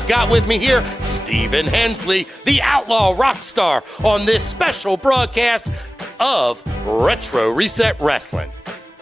I've got with me here Stephen Hensley, the outlaw rock star, on this special broadcast of Retro Reset Wrestling.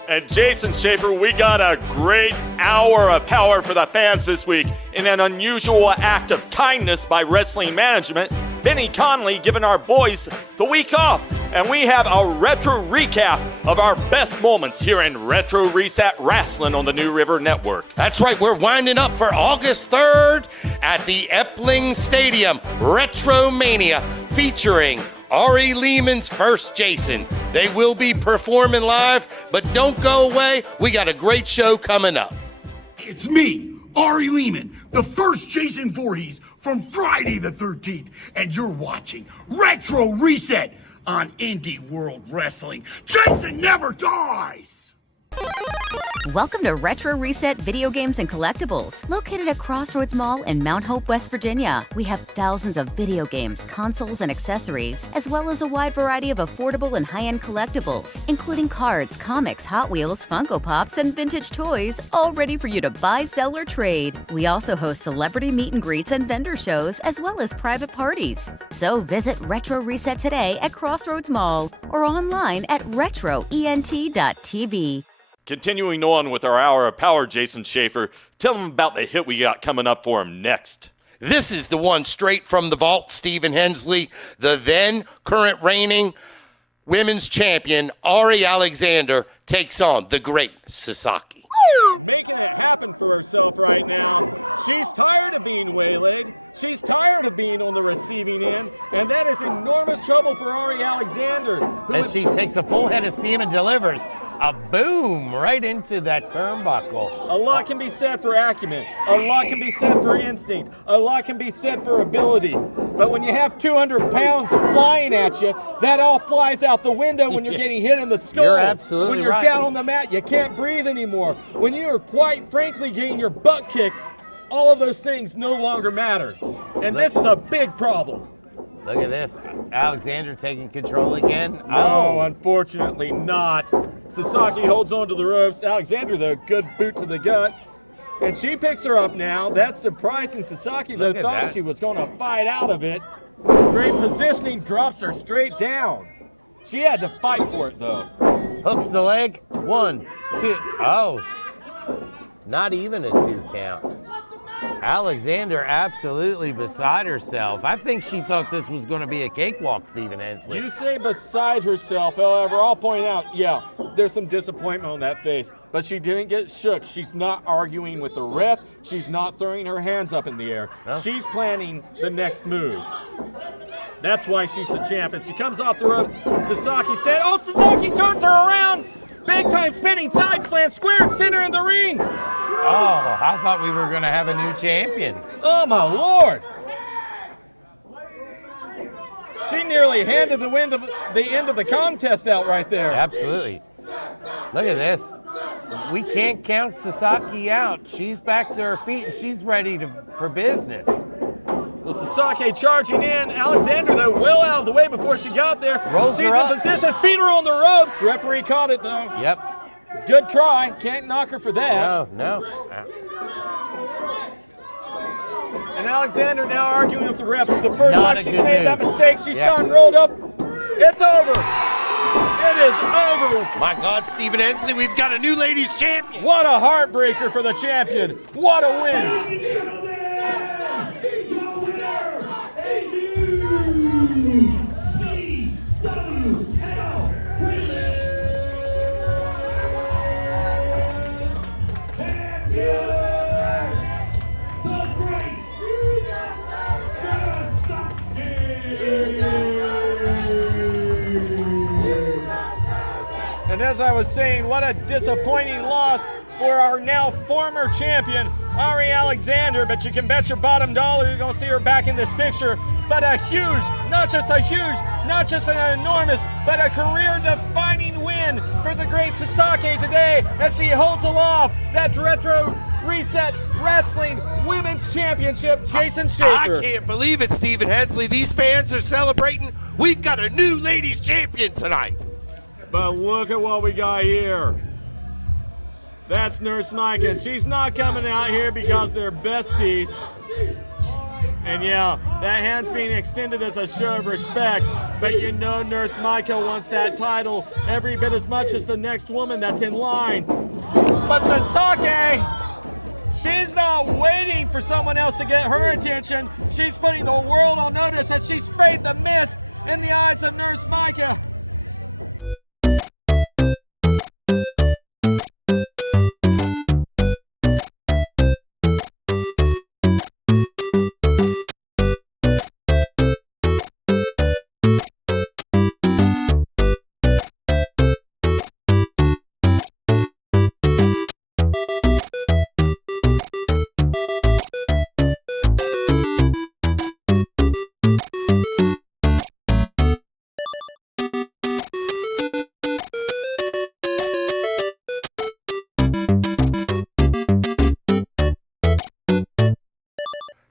And Jason Schaefer, we got a great hour of power for the fans this week in an unusual act of kindness by wrestling management. Benny Conley giving our boys the week off. And we have a retro recap of our best moments here in Retro Reset Rasslin on the New River Network. That's right, we're winding up for August 3rd at the Epling Stadium, Retro Mania, featuring Ari Lehman's First Jason. They will be performing live, but don't go away. We got a great show coming up. It's me, Ari Lehman, the first Jason Voorhees from Friday the 13th, and you're watching Retro Reset on Indie World Wrestling. Jason never dies! Welcome to Retro Reset Video Games and Collectibles, located at Crossroads Mall in Mount Hope, West Virginia. We have thousands of video games, consoles, and accessories, as well as a wide variety of affordable and high-end collectibles, including cards, comics, Hot Wheels, Funko Pops, and vintage toys, all ready for you to buy, sell, or trade. We also host celebrity meet and greets and vendor shows, as well as private parties. So visit Retro Reset today at Crossroads Mall or online at retroent.tv. Continuing on with our hour of power, Jason Schaefer, tell them about the hit we got coming up for him next. This is the one straight from the vault, Stephen Hensley, the then current reigning women's champion, Ari Alexander, takes on the great Sasaki.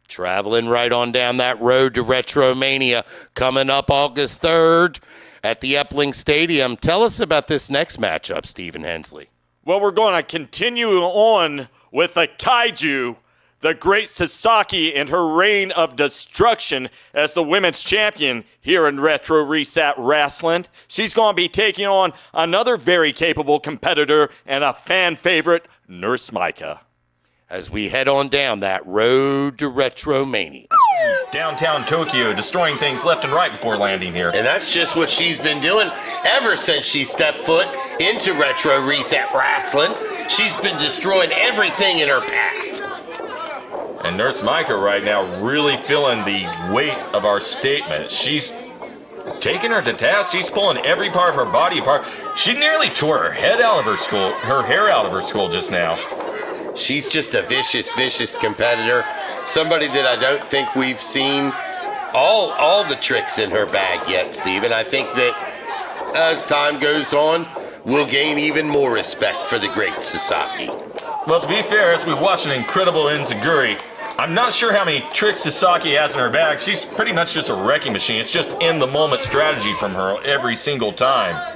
Traveling right on down that road to Retromania, coming up August 3rd at the Epling Stadium. Tell us about this next matchup, Stephen Hensley. Well, we're going to continue on with the Kaiju, the great Sasaki and her reign of destruction as the women's champion here in Retro Reset Rasslin. She's going to be taking on another very capable competitor and a fan favorite, Nurse Micah. As we head on down that road to Retromania. Downtown Tokyo, destroying things left and right before landing here. And that's just what she's been doing ever since she stepped foot into Retro Reset Rasslin. She's been destroying everything in her path. And Nurse Micah right now really feeling the weight of our statement. She's taking her to task. She's pulling every part of her body apart. She nearly tore her head out of her skull, her hair out of her skull just now. She's just a vicious, vicious competitor. Somebody that I don't think we've seen all the tricks in her bag yet, Steven. I think that as time goes on, we'll gain even more respect for the great Sasaki. Well, to be fair, as we watch an incredible Enziguri, I'm not sure how many tricks Sasaki has in her bag. She's pretty much just a wrecking machine. It's just in-the-moment strategy from her every single time.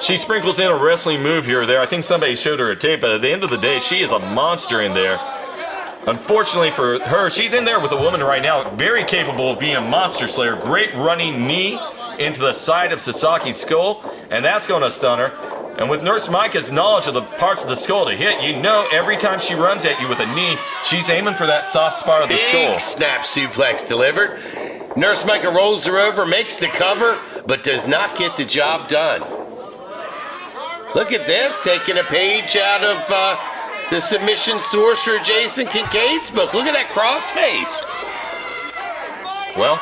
She sprinkles in a wrestling move here or there. I think somebody showed her a tape, but at the end of the day, she is a monster in there. Unfortunately for her, she's in there with a woman right now, very capable of being a monster slayer. Great running knee into the side of Sasaki's skull, and that's going to stun her. And with Nurse Micah's knowledge of the parts of the skull to hit, you know every time she runs at you with a knee, she's aiming for that soft spot of the skull. Big snap suplex delivered. Nurse Micah rolls her over, makes the cover, but does not get the job done. Look at this, taking a page out of the submission sorcerer Jason Kincaid's book. Look at that crossface. Well,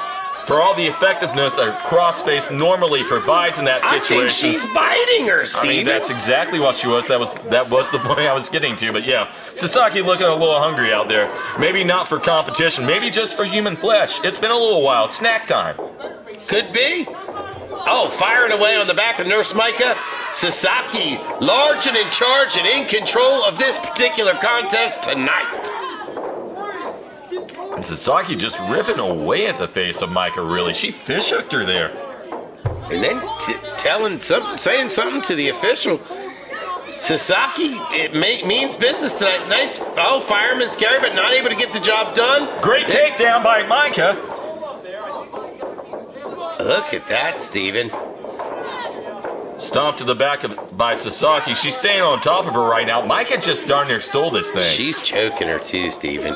for all the effectiveness a crossface normally provides in that situation. I think she's biting her, Steve. I mean, that's exactly what she was. That was the point I was getting to. But yeah, Sasaki looking a little hungry out there. Maybe not for competition, maybe just for human flesh. It's been a little while. It's snack time. Could be. Oh, firing away on the back of Nurse Micah. Sasaki, large and in charge and in control of this particular contest tonight. And Sasaki just ripping away at the face of Micah, really. She fish-hooked her there. And then saying something to the official. Sasaki, it means business tonight. Nice, fireman's carry, but not able to get the job done. Great takedown by Micah. Look at that, Steven. Stomped to the back by Sasaki. She's staying on top of her right now. Micah just darn near stole this thing. She's choking her too, Steven.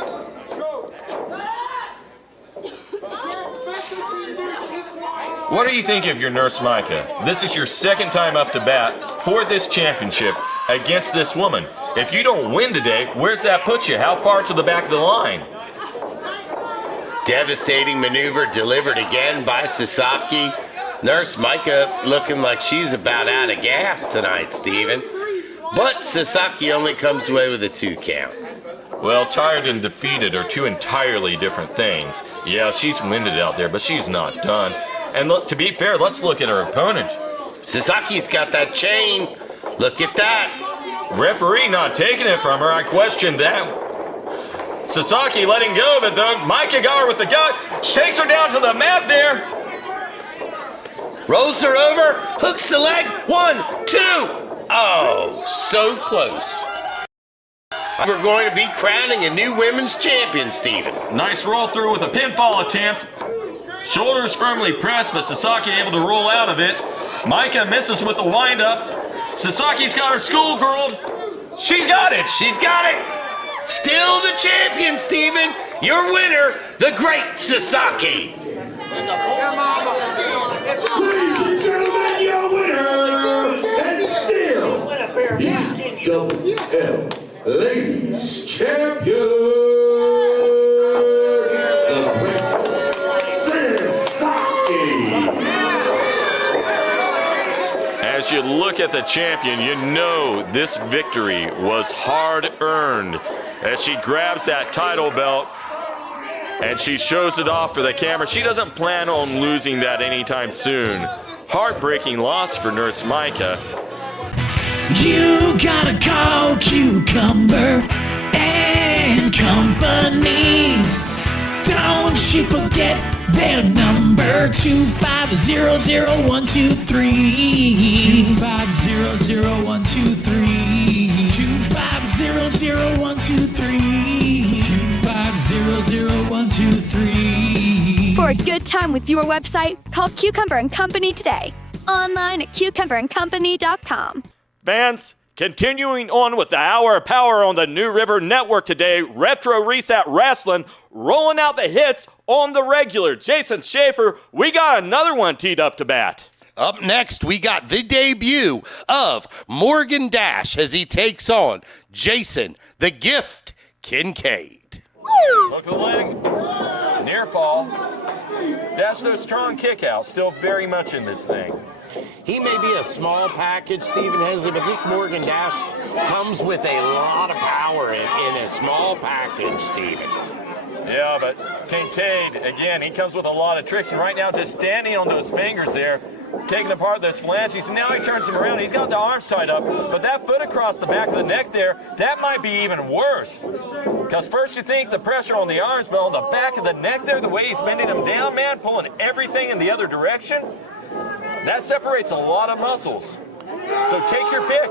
What do you think of your Nurse Micah? This is your second time up to bat for this championship against this woman. If you don't win today, where's that put you? How far to the back of the line? Devastating maneuver delivered again by Sasaki. Nurse Micah looking like she's about out of gas tonight, Steven. But Sasaki only comes away with a 2 count. Well, tired and defeated are two entirely different things. Yeah, she's winded out there, but she's not done. And look, to be fair, let's look at her opponent. Sasaki's got that chain. Look at that. Referee not taking it from her. I question that. Sasaki letting go of it, though. Micah got her with the gut. She takes her down to the mat there. Rolls her over. Hooks the leg. 1, 2. Oh, so close. We're going to be crowning a new women's champion, Steven. Nice roll through with a pinfall attempt. Shoulders firmly pressed, but Sasaki able to roll out of it. Micah misses with the windup. Sasaki's got her schoolgirl. She's got it. She's got it. Still the champion, Steven. Your winner, the great Sasaki. Ladies and gentlemen, your winner, and still EWL Ladies Champion, the great Sasaki. As you look at the champion, you know this victory was hard-earned. As she grabs that title belt and she shows it off for the camera. She doesn't plan on losing that anytime soon. Heartbreaking loss for Nurse Micah. You gotta call Cucumber and Company. Don't you forget their number, 2500123. 2500123. 2500123. 2500123. For a good time with your website, call Cucumber and Company today. Online at cucumberandcompany.com. Fans, continuing on with the Hour of Power on the New River Network today, Retro Reset Rasslin rolling out the hits on the regular. Jason Schaefer, we got another one teed up to bat. Up next, we got the debut of Morgan Dash as he takes on Jason the Gift Kincaid. Look at the leg. Near fall. Dash those strong kick out. Still very much in this thing. He may be a small package, Stephen Hensley, but this Morgan Dash comes with a lot of power in a small package, Stephen. Yeah, but Kincaid, again, he comes with a lot of tricks. And right now, just standing on those fingers there, taking apart those phalanges. And now he turns him around. He's got the arms tied up. But that foot across the back of the neck there, that might be even worse. Because first you think the pressure on the arms, but on the back of the neck there, the way he's bending him down, man, pulling everything in the other direction, that separates a lot of muscles. So take your pick.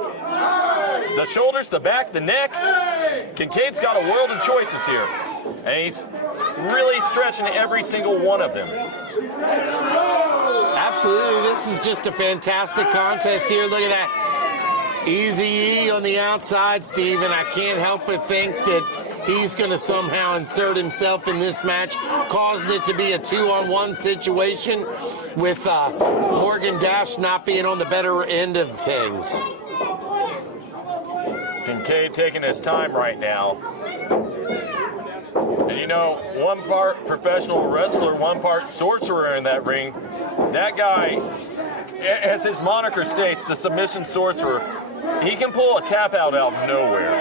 The shoulders, the back, the neck. Kincaid's got a world of choices here. And he's really stretching every single one of them. Absolutely. This is just a fantastic contest here. Look at that. Easy E on the outside, Steven. I can't help but think that he's going to somehow insert himself in this match, causing it to be a 2-on-1 situation with Morgan Dash not being on the better end of things. Kincaid taking his time right now. And you know, one part professional wrestler, one part sorcerer in that ring. That guy, as his moniker states, the submission sorcerer, he can pull a tap out of nowhere.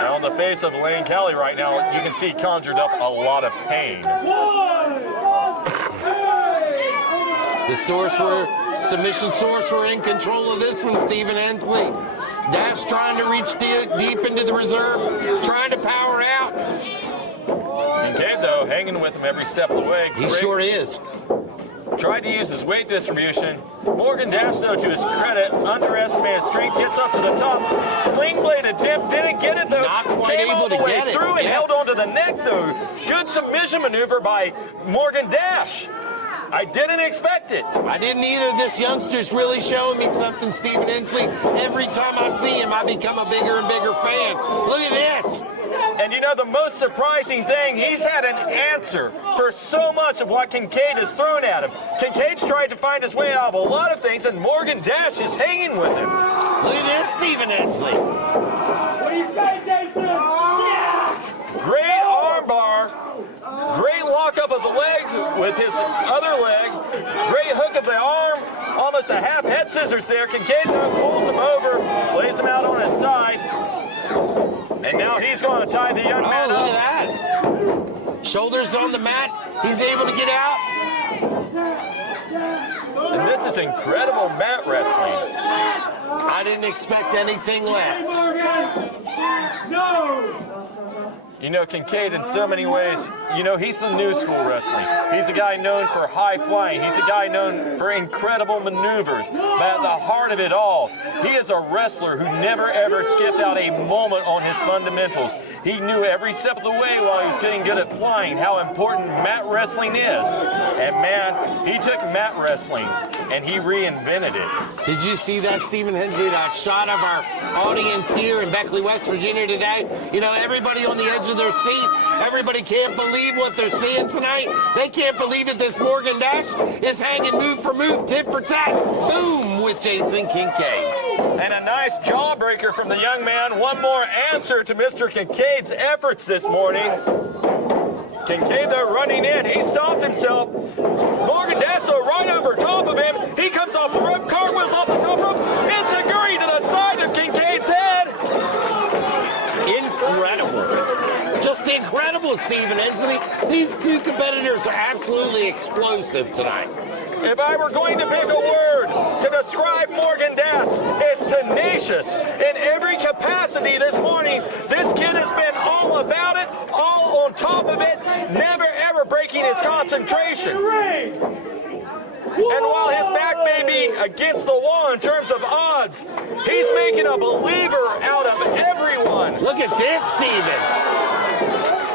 Now on the face of Lane Kelly right now, you can see conjured up a lot of pain. The sorcerer, submission sorcerer in control of this one, Stephen Hensley. Dash trying to reach deep into the reserve, trying to power out. Kincaid, though, hanging with him every step of the way. He sure is. Tried to use his weight distribution. Morgan Dash, though, to his credit, underestimated strength, gets up to the top. Sling blade attempt, didn't get it, though. Not quite Came able all the to way get it. through and Yeah. held onto the neck, though. Good submission maneuver by Morgan Dash. I didn't expect it. I didn't either. This youngster's really showing me something, Stephen Hensley. Every time I see him, I become a bigger and bigger fan. Look at this. And you know, the most surprising thing, he's had an answer for so much of what Kincaid has thrown at him. Kincaid's tried to find his way out of a lot of things, and Morgan Dash is hanging with him. Look at this, Stephen Hensley. What do you say, Jason? Yeah! Great armbar. Great lockup of the leg with his other leg. Great hook of the arm. Almost a half head scissors there. Kincaid though pulls him over, lays him out on his side. And now he's going to tie the young man Look up. at that. Shoulders on the mat. He's able to get out. And this is incredible mat wrestling. I didn't expect anything less. No! You know, Kincaid, in so many ways, you know, he's the new school wrestling. He's a guy known for high flying. He's a guy known for incredible maneuvers. But at the heart of it all, he is a wrestler who never ever skipped out a moment on his fundamentals. He knew every step of the way while he was getting good at flying how important mat wrestling is. And man, he took mat wrestling and he reinvented it. Did you see that, Stephen Hensley, that shot of our audience here in Beckley, West Virginia today? You know, everybody on the edge of their seat. Everybody can't believe what they're seeing tonight. They can't believe it. This Morgan Dash is hanging move for move, tit for tat. Boom with Jason Kincaid. And a nice jawbreaker from the young man. One more answer to Mr. Kincaid's efforts this morning. Kincaid, though, running in. He stopped himself. Morgan Dash, though, right over top of him. He comes off the rope, cartwheels off the top rope. Enziguri to the side of Kincaid's head. Incredible. Just incredible, Stephen Hensley. These two competitors are absolutely explosive tonight. If I were going to pick a word to describe Morgan Dash, it's tenacious. In every capacity this morning, this kid has been all about it, all on top of it, never ever breaking his concentration. And while his back may be against the wall in terms of odds, he's making a believer out of everyone. Look at this, Stephen.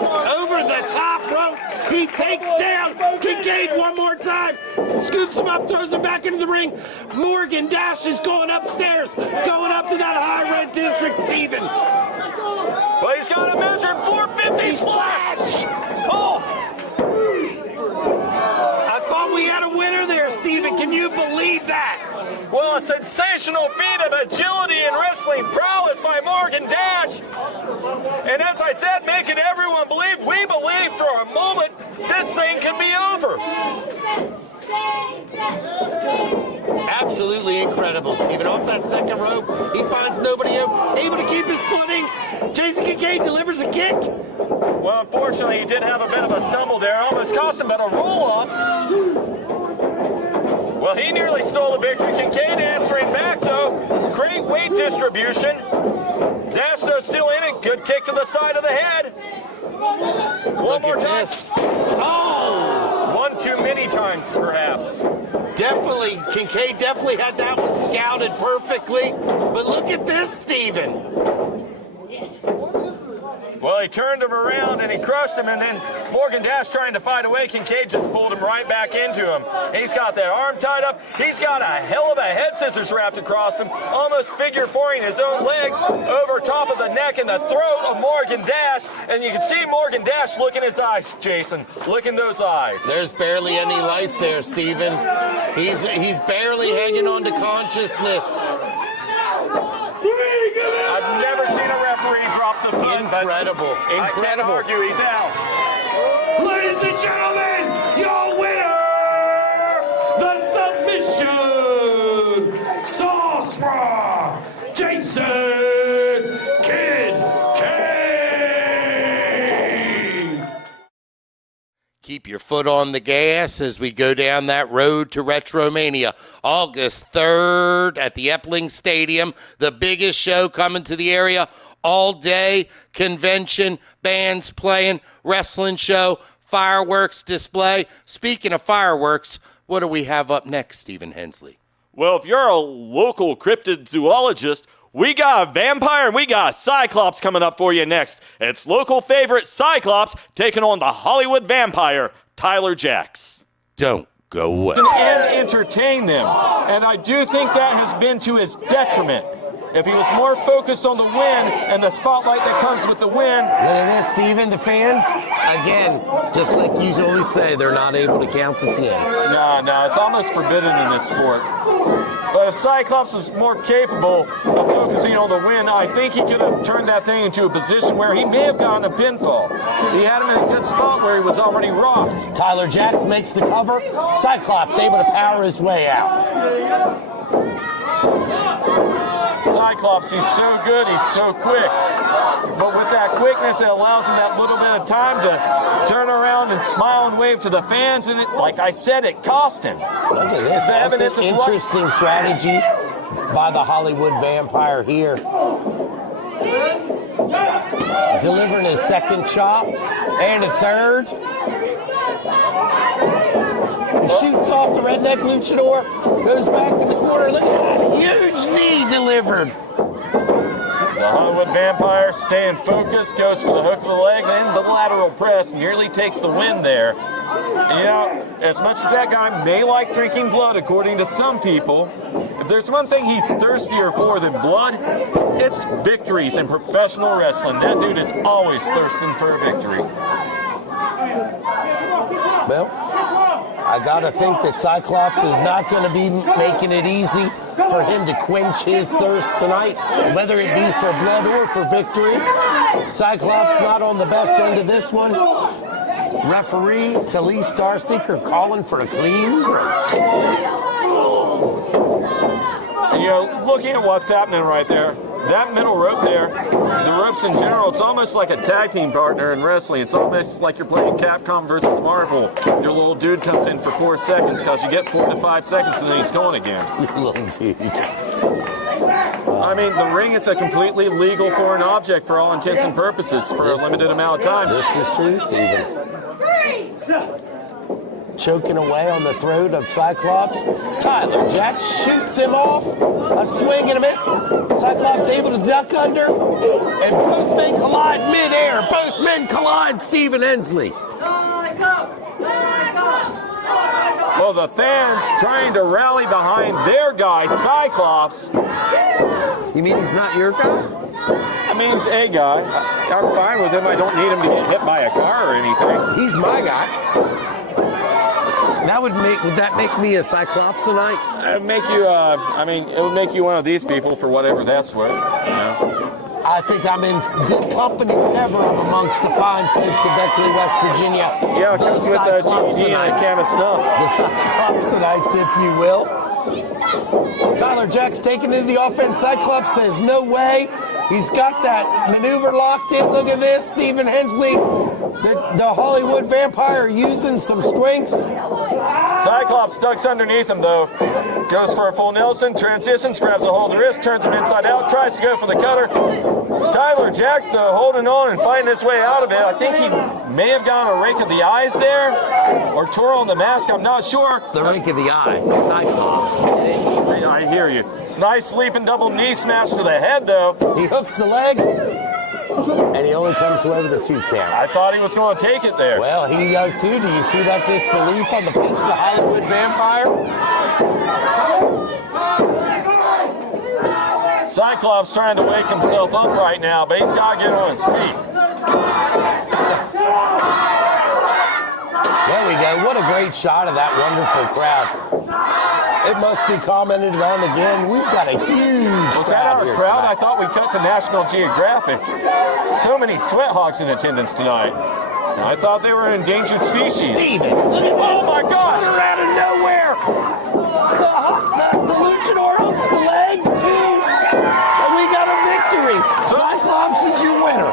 Over the top rope. He takes down Kincaid one more time. Scoops him up, throws him back into the ring. Morgan Dash is going upstairs, going up to that high red district, Stephen. Well, he's got a measured 450 splash. Oh! I thought we had a winner there, Stephen. Can you believe that? Well, a sensational feat of agility and wrestling prowess by Morgan Dash. And as I said, making everyone believe, we believe for a moment, this thing can be over. Absolutely incredible, Stephen. Off that second rope, he finds nobody able to keep his footing. Jason Kincaid delivers a kick. Well, unfortunately, he did have a bit of a stumble there. Almost cost him, but a roll-up. Well, he nearly stole the victory. Kincaid answering back, though. Great weight distribution. Dash, though, still in it. Good kick to the side of the head. One more time. Oh! One too many times, perhaps. Definitely, Kincaid definitely had that one scouted perfectly. But look at this, Stephen. Well, he turned him around and he crushed him, and then Morgan Dash trying to fight away. Kincaid just pulled him right back into him. He's got that arm tied up. He's got a hell of a head scissors wrapped across him, almost figure fouring his own legs over top of the neck and the throat of Morgan Dash. And you can see Morgan Dash look in his eyes, Jason. Look in those eyes. There's barely any life there, Stephen. He's barely hanging on to consciousness. I've never seen a referee drop the foot. Incredible. I can't argue, he's out. Ladies and gentlemen, your winner, the submission sorcerer, Jason Kincaid. Keep your foot on the gas as we go down that road to Retromania. August 3rd at the Epling Stadium, the biggest show coming to the area. All day, convention, bands playing, wrestling show, fireworks display. Speaking of fireworks, what do we have up next, Stephen Hensley? Well, if you're a local cryptozoologist, we got a vampire and we got a Cyclops coming up for you next. It's local favorite Cyclops taking on the Hollywood vampire, Tyler Jacks. Don't go away. And entertain them. And I do think that has been to his detriment. If he was more focused on the win and the spotlight that comes with the win. Look at this, Stephen. The fans, again, just like you always say, they're not able to count to 10. No, it's almost forbidden in this sport. But if Cyclops was more capable of focusing on the win, I think he could have turned that thing into a position where he may have gotten a pinfall. He had him in a good spot where he was already rocked. Tyler Jacks makes the cover. Cyclops able to power his way out. Cyclops, he's so good, he's so quick. But with that quickness, it allows him that little bit of time to turn around and smile and wave to the fans. And it, like I said, it cost him. Look at this. That's an interesting strategy by the Hollywood vampire here. delivering his second chop and a third. He shoots off the redneck luchador, goes back to the corner. Look at that huge knee delivered. The Hollywood Vampire staying focused, goes for the hook of the leg, then the lateral press, nearly takes the win there. You know, as much as that guy may like drinking blood, according to some people, if there's one thing he's thirstier for than blood, it's victories in professional wrestling. That dude is always thirsting for a victory. Well, I gotta think that Cyclops is not gonna be making it easy for him to quench his thirst tonight, whether it be for blood or for victory. Cyclops not on the best end of this one. Referee Talise Starseeker calling for a clean break. You know, looking at what's happening right there, that middle rope there, the ropes in general, it's almost like a tag team partner in wrestling. It's almost like you're playing Capcom versus Marvel. Your little dude comes in for 4 seconds because you get 4 to 5 seconds and then he's gone again. Little dude. I mean, the ring is a completely legal foreign object for all intents and purposes for a limited amount of time. This is true, Steven. Choking away on the throat of Cyclops. Tyler Jack shoots him off. A swing and a miss. Cyclops able to duck under. And both men collide midair. Both men collide, Stephen Hensley. Well, the fans trying to rally behind their guy, Cyclops. You mean he's not your guy? I mean, he's a guy. I'm fine with him. I don't need him to get hit by a car or anything. He's my guy. Would that make me a Cyclops tonight? It would make you, it would make you one of these people for whatever that's worth, you know? I think I'm in good company whenever I'm amongst the fine folks of Beckley, West Virginia. Yeah, it comes with a GD and a can of snuff. The Cyclopsites, if you will. Tyler Jack's taking into the offense. Cyclops says no way. He's got that maneuver locked in. Look at this. Stephen Hensley, the Hollywood Vampire, using some strength. Cyclops ducks underneath him, though. Goes for a full Nelson, transitions, grabs a hold of the wrist, turns him inside out, tries to go for the cutter. Tyler Jack's, though, holding on and fighting his way out of it. I think he may have gotten a rake of the eyes there, or tore on the mask, I'm not sure. The rake of the eye. Cyclops. I hear you. Nice leaping double knee smash to the head, though. He hooks the leg, and he only comes away with a 2 count. I thought he was going to take it there. Well, he does too. Do you see that disbelief on the face of the Hollywood Vampire? Cyclops trying to wake himself up right now, but he's got to get on his feet. There we go. What a great shot of that wonderful crowd. It must be commented on again. We've got a huge Was that our crowd? Tonight. I thought we cut to National Geographic. So many sweat hogs in attendance tonight. I thought they were endangered species. Steven, look at this. Oh my gosh! Coming out of nowhere. The luchador hooks the leg too. And we got a victory. Cyclops is your winner.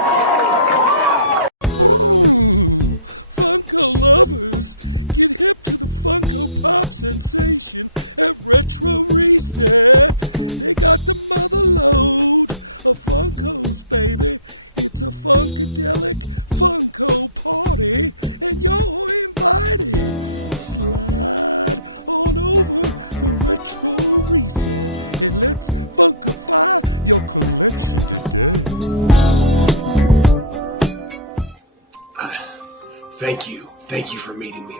Thank you for meeting me.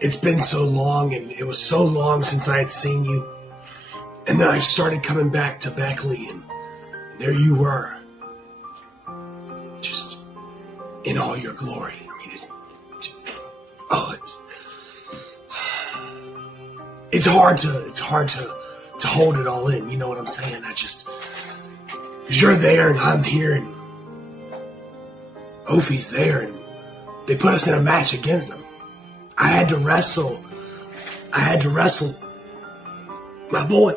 It's been so long, and it was so long since I had seen you. And then I started coming back to Beckley, and there you were. Just in all your glory. I mean, it's hard to hold it all in. You know what I'm saying? Because you're there and I'm here and Ophi's there and they put us in a match against them. I had to wrestle my boy.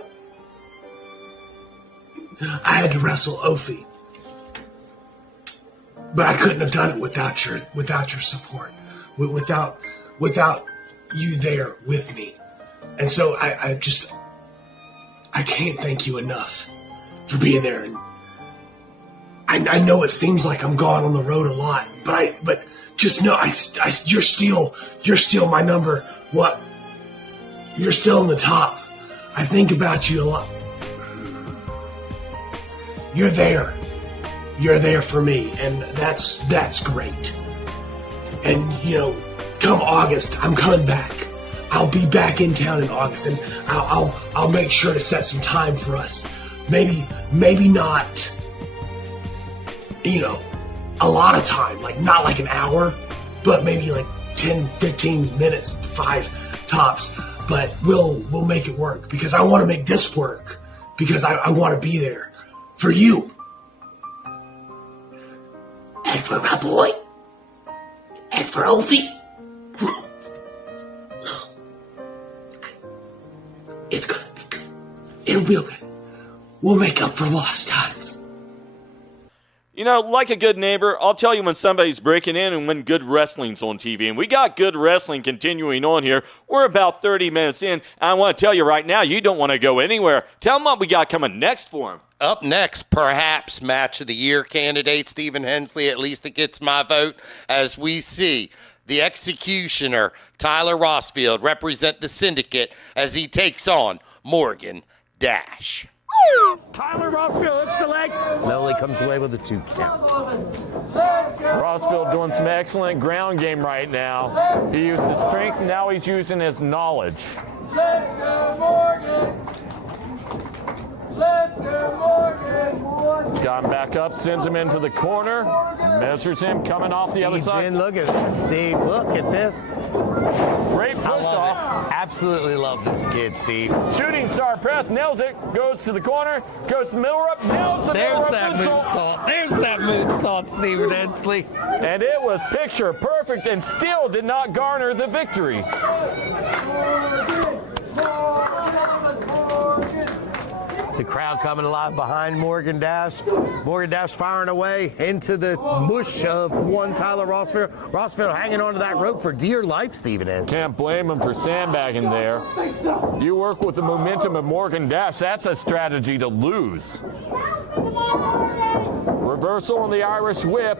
I had to wrestle Ophi. But I couldn't have done it without your support, without you there with me. And so I can't thank you enough for being there. And I know it seems like I'm gone on the road a lot, but just know you're still my number. What? You're still in the top. I think about you a lot. You're there. You're there for me, and that's great. And come August, I'm coming back. I'll be back in town in August, and I'll make sure to set some time for us. Maybe not, a lot of time, like not like an hour, but maybe like 10, 15 minutes, 5 tops. But we'll make it work, because I want to make this work, because I want to be there for you. And for my boy. And for Ophi. It's gonna be good. It'll be okay. We'll make up for lost times. Like a good neighbor, I'll tell you when somebody's breaking in and when good wrestling's on TV. And we got good wrestling continuing on here. We're about 30 minutes in. And I want to tell you right now, you don't want to go anywhere. Tell them what we got coming next for them. Up next, perhaps Match of the Year candidate Stephen Hensley. At least it gets my vote, as we see the Executioner, Tyler Rossfield, represent the Syndicate as he takes on Morgan Dash. Tyler Rossfield hooks the leg. Lily comes away with a 2 count. Rossfield doing some excellent ground game right now. He used his strength, now he's using his knowledge. Let's go, Morgan. Let's go, Morgan. He's got him back up, sends him into the corner, measures him coming off the other side. Look at it, Steve. Look at this. Great push off. Absolutely love this kid, Steve. Shooting star press, nails it, goes to the corner, goes to the middle rope, nails the middle rope. There's that moonsault. There's that moonsault, Stephen Hensley. And it was picture perfect and still did not garner the victory. The crowd coming alive behind Morgan Dash. Morgan Dash firing away into the mush of one Tyler Rossfield. Rossfield hanging onto that rope for dear life, Stephen Hensley. Can't blame him for sandbagging there. You work with the momentum of Morgan Dash. That's a strategy to lose. Reversal on the Irish whip.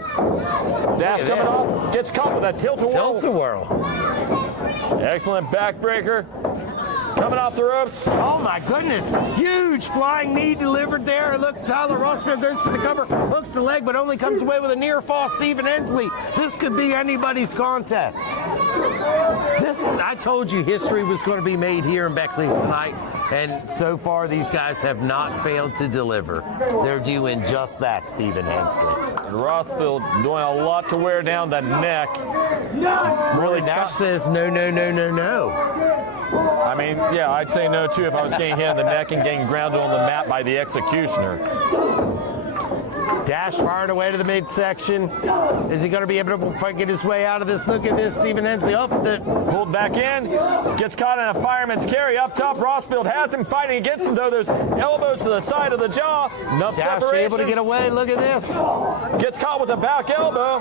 Dash coming off. Gets caught with a tilt-a-whirl. Tilt-a-whirl. Excellent backbreaker. Coming off the ropes. Oh, my goodness. Huge flying knee delivered there. Look, Tyler Rossfield goes for the cover, hooks the leg, but only comes away with a near fall. Stephen Hensley. This could be anybody's contest. I told you history was going to be made here in Beckley tonight, and so far these guys have not failed to deliver. They're doing just that, Stephen Hensley. And Rossfield doing a lot to wear down the neck. Really, Dash says no, no, no, no, no. I mean, yeah, I'd say no, too, if I was getting hit in the neck and getting grounded on the mat by the Executioner. Dash fired away to the midsection. Is he going to be able to get his way out of this? Look at this, Stephen Hensley. Pulled back in. Gets caught in a fireman's carry. Up top, Rossfield has him fighting against him, though. Those elbows to the side of the jaw. Enough Dash separation. able to get away. Look at this. Gets caught with a back elbow.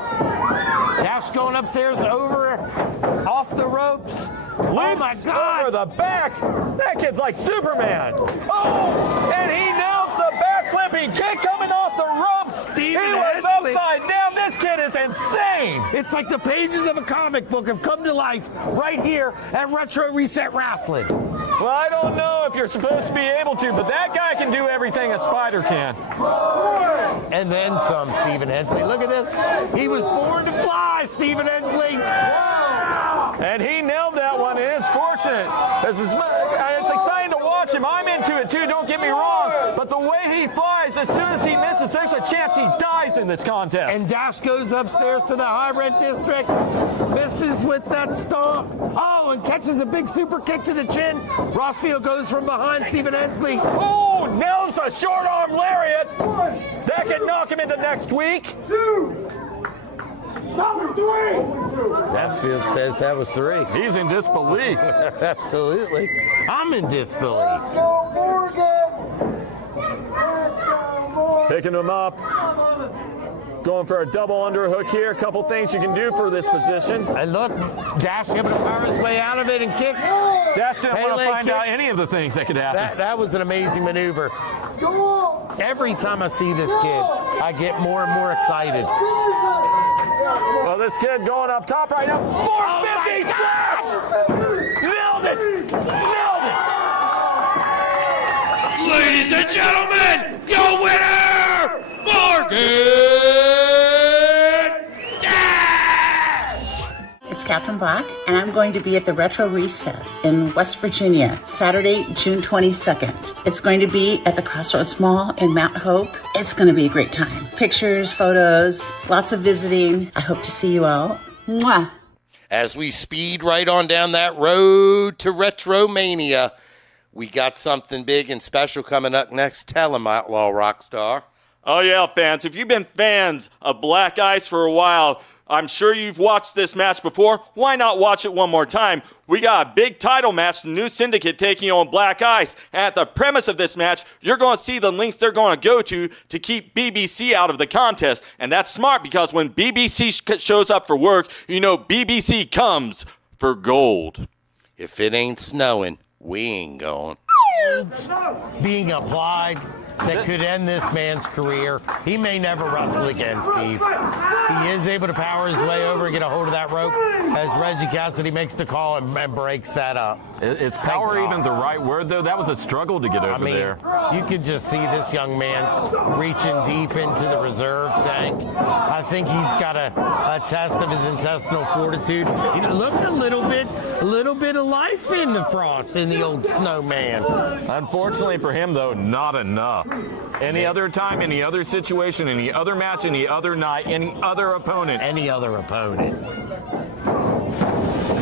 Dash going upstairs off the ropes. Oh my God! Over the back. That kid's like Superman. Oh, and he nails the back flipping kick coming off the ropes. He was upside down. This kid is insane. It's like the pages of a comic book have come to life right here at Retro Reset Rasslin. Well, I don't know if you're supposed to be able to, but that guy can do everything a spider can. And then some, Stephen Hensley. Look at this. He was born to fly, Stephen Hensley. And he nailed that one, and it's fortunate. It's exciting to watch him. I'm into it, too, don't get me wrong. But the way he flies, as soon as he misses, there's a chance he dies in this contest. And Dash goes upstairs to the high red district, misses with that stomp. Oh, and catches a big super kick to the chin. Rossfield goes from behind Stephen Hensley. Oh, nails the short arm lariat. That could knock him into next week. 2. Number 3. Mansfield says that was 3. He's in disbelief. Absolutely. I'm in disbelief. Let's go, Morgan. Let's go, Morgan. Picking him up. Going for a double underhook here. A couple things you can do for this position. And look, Dash able to power his way out of it and kicks. Dash didn't want to Pele find kick. out any of the things that could happen. That was an amazing maneuver. Every time I see this kid, I get more and more excited. Well, this kid going up top right now. 450 splash! Nailed it! Nailed it! Ladies and gentlemen, your winner, Morgan Dash! It's Catherine Bach, and I'm going to be at the Retro Reset in West Virginia, Saturday, June 22nd. It's going to be at the Crossroads Mall in Mount Hope. It's going to be a great time. Pictures, photos, lots of visiting. I hope to see you all. Mwah. As we speed right on down that road to Retromania, we got something big and special coming up next. Tell 'em, Outlaw Rockstar. Oh, yeah, fans. If you've been fans of Black Ice for a while, I'm sure you've watched this match before. Why not watch it one more time? We got a big title match, the New Syndicate taking on Black Ice. And at the premise of this match, you're going to see the links they're going to go to keep BBC out of the contest. And that's smart because when BBC shows up for work, you know BBC comes for gold. If it ain't snowing, we ain't going. Being applied that could end this man's career. He may never wrestle again, Steve. He is able to power his way over and get a hold of that rope as Reggie Cassidy makes the call and breaks that up. Is power even the right word, though? That was a struggle to get over there. You could just see this young man reaching deep into the reserve tank. I think he's got a test of his intestinal fortitude. You know, look a little bit of life in the Frost, in the old snowman. Unfortunately for him, though, not enough. Any other time, any other situation, any other match, any other night, any other opponent. Any other opponent.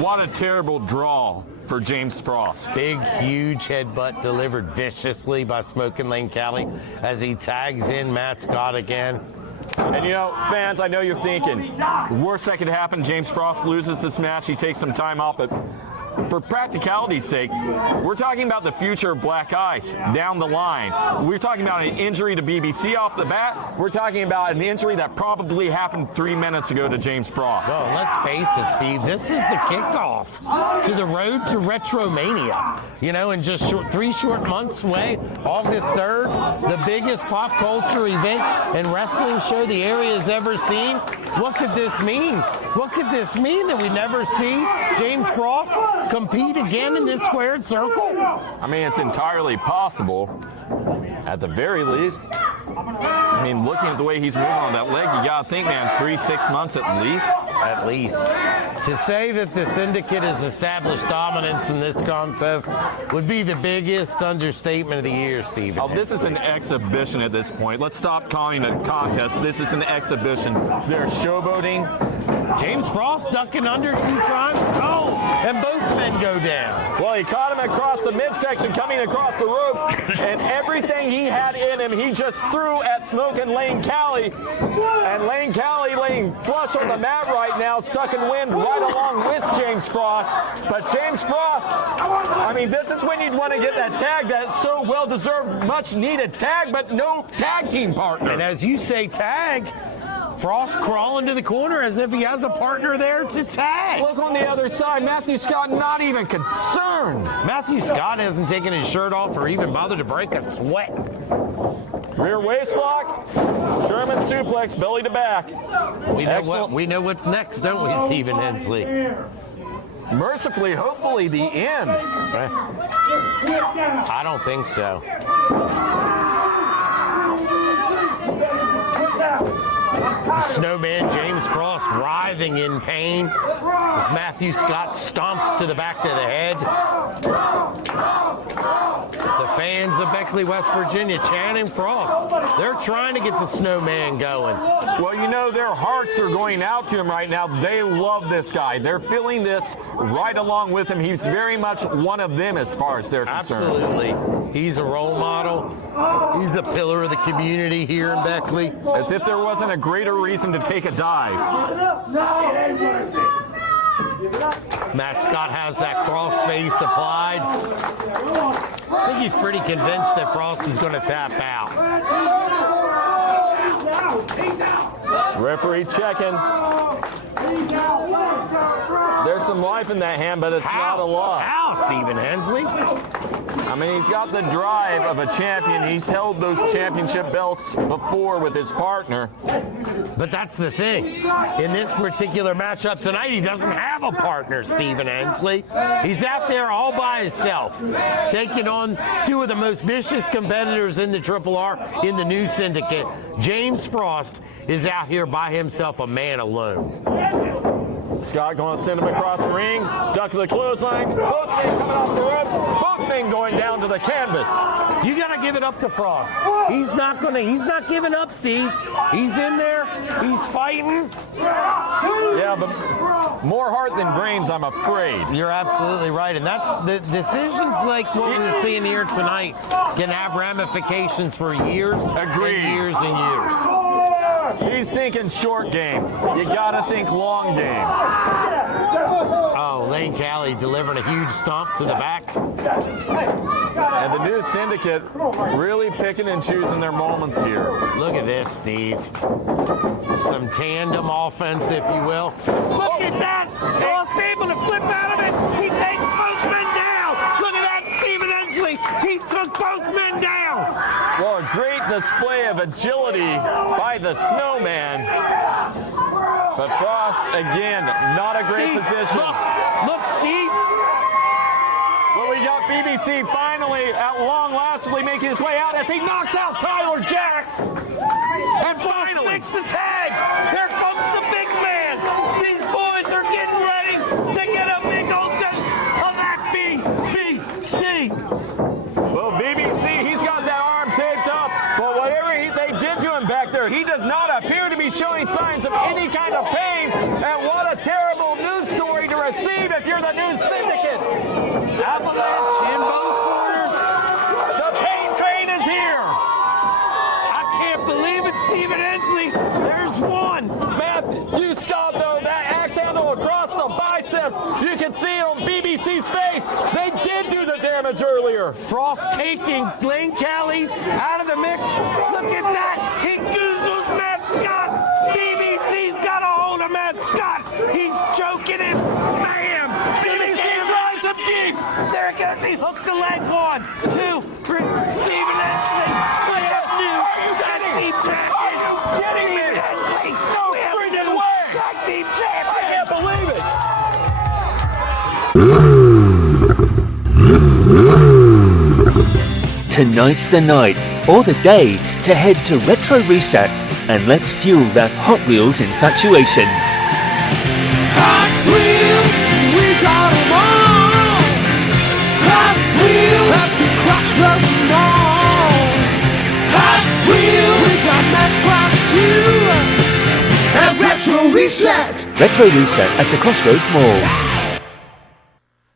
What a terrible draw for James Frost. Big, huge headbutt delivered viciously by Smokin' Lane Cali as he tags in Matt Scott again. And you know, fans, I know you're thinking, the worst that could happen, James Frost loses this match, he takes some time off, but for practicality's sake, we're talking about the future of Black Ice down the line. We're talking about an injury to BBC off the bat. We're talking about an injury that probably happened 3 minutes ago to James Frost. Well, let's face it, Steve. This is the kickoff to the road to Retromania. You know, in just 3 short months away, August 3rd, the biggest pop culture event and wrestling show the area has ever seen. What could this mean? What could this mean that we never see James Frost compete again in this squared circle? I mean, it's entirely possible. At the very least, I mean, looking at the way he's moving on that leg, you got to think, man, 3-6 months at least. At least. To say that the Syndicate has established dominance in this contest would be the biggest understatement of the year, Stephen. Oh, this is an exhibition at this point. Let's stop calling it a contest. This is an exhibition. They're showboating. James Frost ducking under 2 times. Oh, and both men go down. Well, he caught him across the midsection, coming across the ropes, and everything he had in him, he just threw at Smokin' Lane Cali. And Lane Cali laying flush on the mat right now, sucking wind right along with James Frost. But James Frost, I mean, this is when you'd want to get that tag, that so well-deserved, much-needed tag, but no tag team partner. And as you say, tag, Frost crawling to the corner as if he has a partner there to tag. Look on the other side, Matthew Scott not even concerned. Matthew Scott hasn't taken his shirt off or even bothered to break a sweat. Rear waist lock, German suplex, belly to back. We know what's next, don't we, Stephen Hensley? Mercifully, hopefully, the end. I don't think so. The snowman James Frost writhing in pain as Matthew Scott stomps to the back of the head. The fans of Beckley, West Virginia chanting Frost. They're trying to get the snowman going. Well, you know, their hearts are going out to him right now. They love this guy. They're feeling this right along with him. He's very much one of them as far as they're concerned. Absolutely. He's a role model. He's a pillar of the community here in Beckley. As if there wasn't a greater reason to take a dive. Matt Scott has that cross face applied. I think he's pretty convinced that Frost is going to tap out. Referee checking. There's some life in that hand, but it's not a lot. How, Stephen Hensley? I mean, he's got the drive of a champion. He's held those championship belts before with his partner. But that's the thing. In this particular matchup tonight, he doesn't have a partner, Stephen Hensley. He's out there all by himself, taking on two of the most vicious competitors in the Triple R in the new syndicate. James Frost is out here by himself, a man alone. Scott going to send him across the ring. Duck to the clothesline. Both men coming off the ropes. Both men going down to the canvas. You got to give it up to Frost. He's not giving up, Steve. He's in there. He's fighting. Yeah, but more heart than brains, I'm afraid. You're absolutely right. And that's the decisions like what we're seeing here tonight can have ramifications for years. Agreed. And years and years. He's thinking short game. You got to think long game. Oh, Lane Callie delivering a huge stomp to the back. And the new syndicate really picking and choosing their moments here. Look at this, Steve. Some tandem offense, if you will. Look at that! Frost able to flip out of it. He takes both men down. Look at that, Stephen Hensley. He took both men down. Well, a great display of agility by the Snowman. But Frost, again, not a great Steve, position. Look, Steve. Well, we got BBC finally, at long lastly, making his way out as he knocks out Tyler Jacks. And Frost makes the tag. Here comes the big man. These boys are getting ready to get a big old dose of that BBC. Well, BBC, he's got that arm taped up. But whatever they did to him back there, he does not appear to be showing signs of any kind of pain. And what a terrible news story to receive if you're the new syndicate. Avalanche in both corners. The pain train is here. I can't believe it, Stephen Hensley. There's one. Matthew Scott, though, that axe handle across the biceps, you can see it on BBC's face. They did do the damage earlier. Frost taking Lane Callie out of the mix. Look at that. He goozles Matt Scott. BBC's got a hold of Matt Scott. He's choking him. Bam. BBC drives him deep. There it goes. He hooked the leg. 1, 2, 3. Stephen Hensley. We have new tag team champions. Stephen Hensley. We have new tag team champions. I can't believe it. Tonight's the night, or the day, to head to Retro Reset and let's fuel that Hot Wheels infatuation. Hot Wheels, we got 'em all. Hot Wheels at the Crossroads Mall. Hot Wheels, we got Matchbox too. At Retro Reset. Retro Reset at the Crossroads Mall.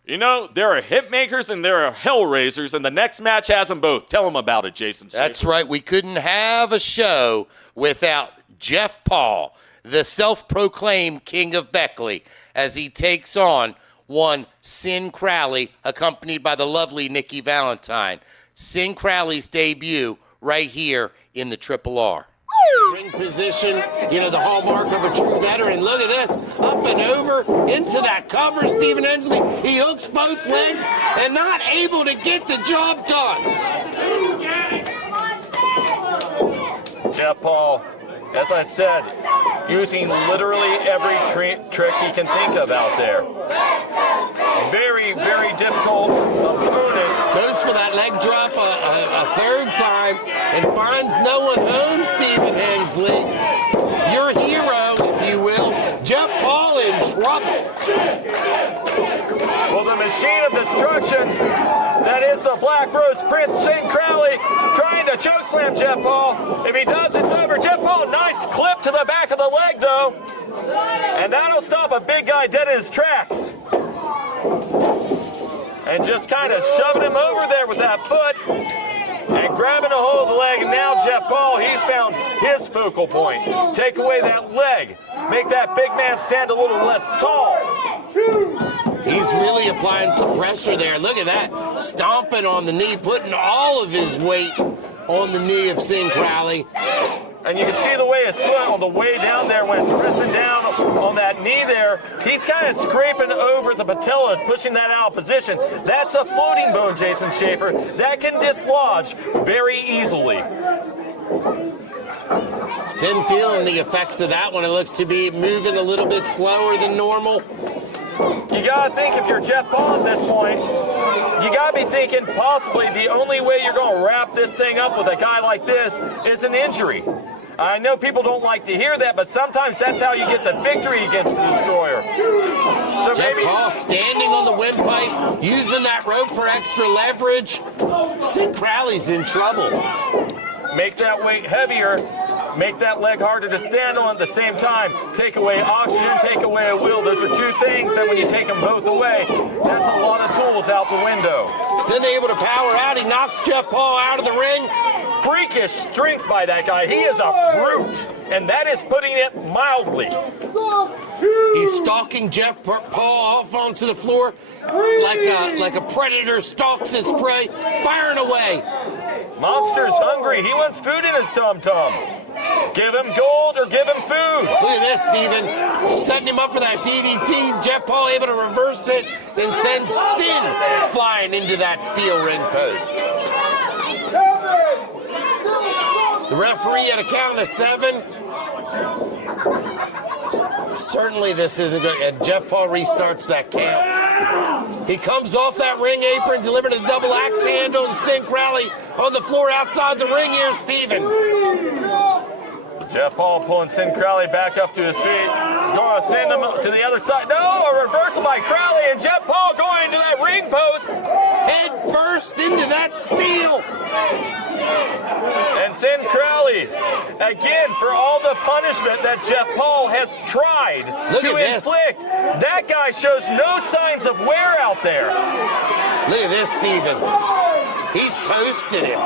You know, there are hit makers and there are hell raisers, and the next match has them both. Tell them about it, Jason. That's right. We couldn't have a show without Jeff Paul, the self-proclaimed King of Beckley, as he takes on one Sin Crowley, accompanied by the lovely Nikki Valentine. Sin Crowley's debut right here in the Triple R. Ring position, you know, the hallmark of a true veteran. Look at this, up and over into that cover, Stephen Hensley. He hooks both legs and not able to get the job done. Jeff Paul, as I said, using literally every trick he can think of out there. Very, very difficult opponent. Goes for that leg drop a third time and finds no one home, Stephen Hensley. Your hero, if you will, Jeff Paul in trouble. Well, the machine of destruction, that is the Black Rose Prince, Sin Crowley, trying to chokeslam Jeff Paul. If he does, it's over. Jeff Paul, nice clip to the back of the leg, though. And that'll stop a big guy dead in his tracks. And just kind of shoving him over there with that foot and grabbing a hold of the leg. And now Jeff Paul, he's found his focal point. Take away that leg. Make that big man stand a little less tall. He's really applying some pressure there. Look at that. Stomping on the knee, putting all of his weight on the knee of Sin Crowley. And you can see the way his foot on the way down there when it's pressing down on that knee there, he's kind of scraping over the patella and pushing that out of position. That's a floating bone, Jason Schaefer. That can dislodge very easily. Sin feeling the effects of that one. It looks to be moving a little bit slower than normal. You gotta think if you're Jeff Paul at this point, you gotta be thinking possibly the only way you're gonna wrap this thing up with a guy like this is an injury. I know people don't like to hear that, but sometimes that's how you get the victory against the Destroyer. So Jeff maybe Paul standing on the windpipe, using that rope for extra leverage. Sin Crowley's in trouble. make that weight heavier, make that leg harder to stand on at the same time. Take away oxygen, take away a wheel. Those are two things that when you take them both away, that's a lot of tools out the window. Sin able to power out. He knocks Jeff Paul out of the ring. Freakish strength by that guy. He is a brute, and that is putting it mildly. He's stalking Jeff Paul off onto the floor like a predator stalks its prey, firing away. Monster's hungry. He wants food in his tum-tum. Give him gold or give him food. Look at this, Steven. Setting him up for that DDT. Jeff Paul able to reverse it, then sends Sin flying into that steel ring post. The referee at a count of 7. Certainly this isn't good. And Jeff Paul restarts that count. He comes off that ring apron, delivering a double axe handle to Sin Crowley on the floor outside the ring here, Steven. Jeff Paul pulling Sin Crowley back up to his feet. Going to send him to the other side. No, a reversal by Crowley, and Jeff Paul going to that ring post. Head first into that steel. And Sin Crowley, again, for all the punishment that Jeff Paul has tried to inflict, that guy shows no signs of wear out there. Look at this, Steven. He's posted him.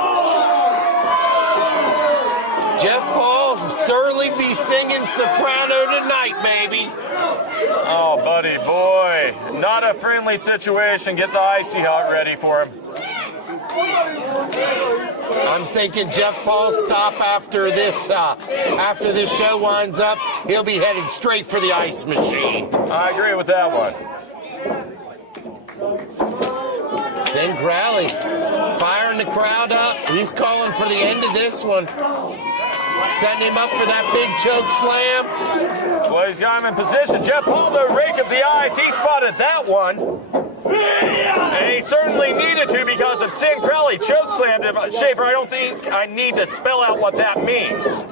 Jeff Paul surely be singing soprano tonight, baby. Oh, buddy, boy. Not a friendly situation. Get the icy hot ready for him. I'm thinking Jeff Paul's stop after this show winds up, he'll be headed straight for the ice machine. I agree with that one. Sin Crowley firing the crowd up. He's calling for the end of this one. Setting him up for that big choke slam. Well, he's got him in position. Jeff Paul, though, rake of the eyes. He spotted that one. And he certainly needed to because if Sin Crowley choke slammed him. Schaefer, I don't think I need to spell out what that means.